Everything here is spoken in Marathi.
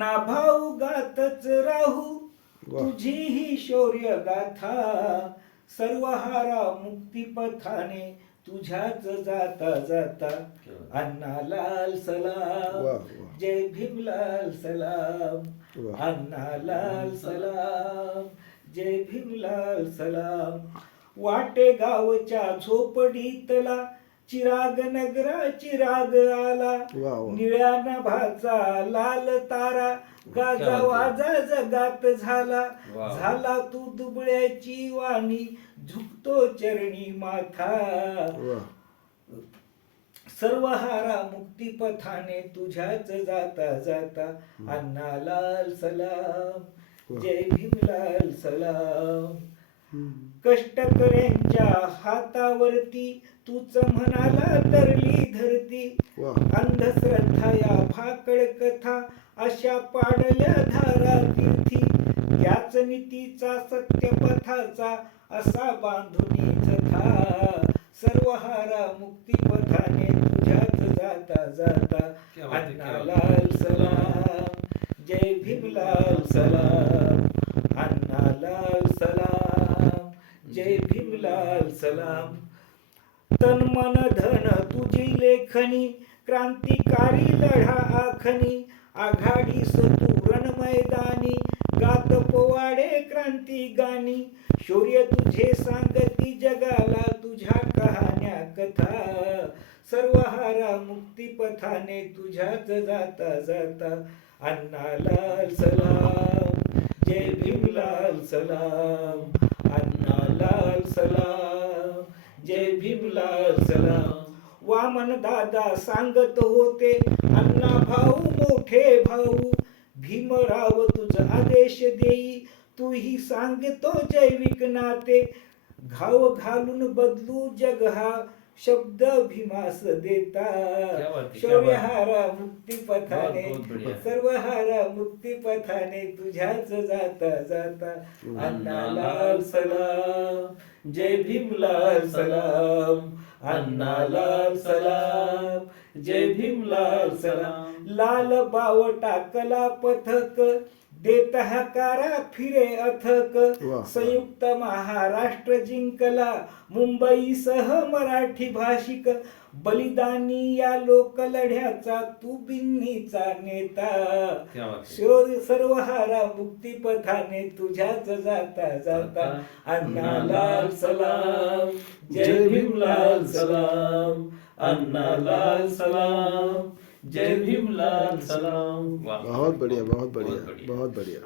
अण्णा भाऊ गातच राहू वाह. तुझी ही शौर्य गाथा, सर्व हारा मुक्तिपथाने तुझ्याच जाता जाता. अण्णा लाल सलाम, वाह, वाह. जय भीम लाल सलाम. वाह. अण्णा लाल सलाम, जय भीम लाल सलाम. वाटे गावच्या झोपडीतला चिराग नगरा चिराग आला, वाह, वाह. निळ्या नभाचा लाल तारा गाजा वाजा जगात झाला. झाला तू दुबळ्याची वाणी झुकतो चरणी माथा, वाह. सर्व हारा मुक्तिपथाने तुझ्याच जाता जाता. अण्णा लाल सलाम, जय भीम लाल सलाम. कष्टकऱ्यांच्या हातावरती तूच म्हणाला तरली धरती, वाह. अंधश्रद्धा या फाकड कथा अशा पाडल्या धारा तीर्थी. त्याच नीतीचा सत्यपथाचा असा बांधुनी जथा, सर्व हारा मुक्तिपथाने तुझ्याच जाता जाता. अण्णा लाल सलाम, जय भीम लाल सलाम. अण्णा लाल सलाम, जय भीम लाल सलाम. तन मन धन तुझी लेखनी, क्रांतिकारी लढा आखनी. आघाडीस तू रण मैदानी, गात पोवाडे क्रांती गाणी. शौर्य तुझे सांगती जगाला तुझ्या कहाण्या कथा, सर्व हारा मुक्तिपथाने तुझ्याच जाता जाता. अण्णा लाल सलाम, जय भीम लाल सलाम. अण्णा लाल सलाम, जय भीम लाल सलाम. वामन दादा सांगत होते अण्णा भाऊ मोठे भाऊ, भीमराव तुझ आदेश देई तूही सांगतो जैविक नाते. घाव घालून बदलू जग हा शब्द भीमास देता, शौर्य हारा मुक्तिपथाने सर्व हारा मुक्तिपथाने तुझ्याच जाता जाता. अण्णा लाल सलाम, जय भीम लाल सलाम. अण्णा लाल सलाम, जय भीम लाल सलाम. लाल बाव टाकला पथक देत हकारा फिरे अथक. वाह. संयुक्त महाराष्ट्र जिंकला मुंबईसह मराठी भाषिक. बलिदानी या लोकलढ्याचा तू बिन्नीचा नेता, सर्व हारा मुक्तिपथाने तुझ्याच जाता जाता. अण्णा लाल सलाम, जय भीम लाल सलाम. अण्णा लाल सलाम, जय भीम लाल सलाम. बहुत बढ़िया, बहुत बढ़िया, बहुत बढ़िया.